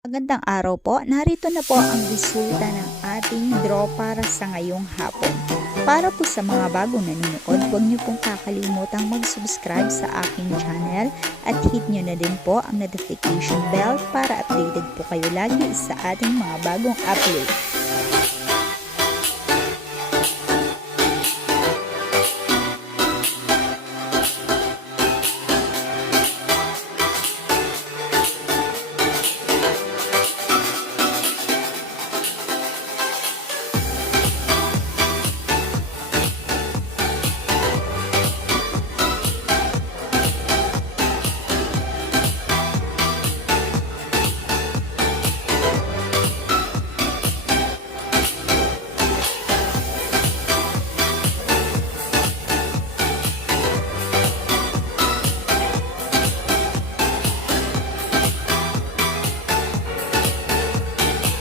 Magandang araw po. Narito na po ang resulta ng ating draw para sa ngayong hapon. Para po sa mga bagong nanonood, huwag niyo pong kakalimutang mag-subscribe sa aking channel at hit niyo na din po ang notification bell para updated po kayo lagi sa ating mga bagong upload.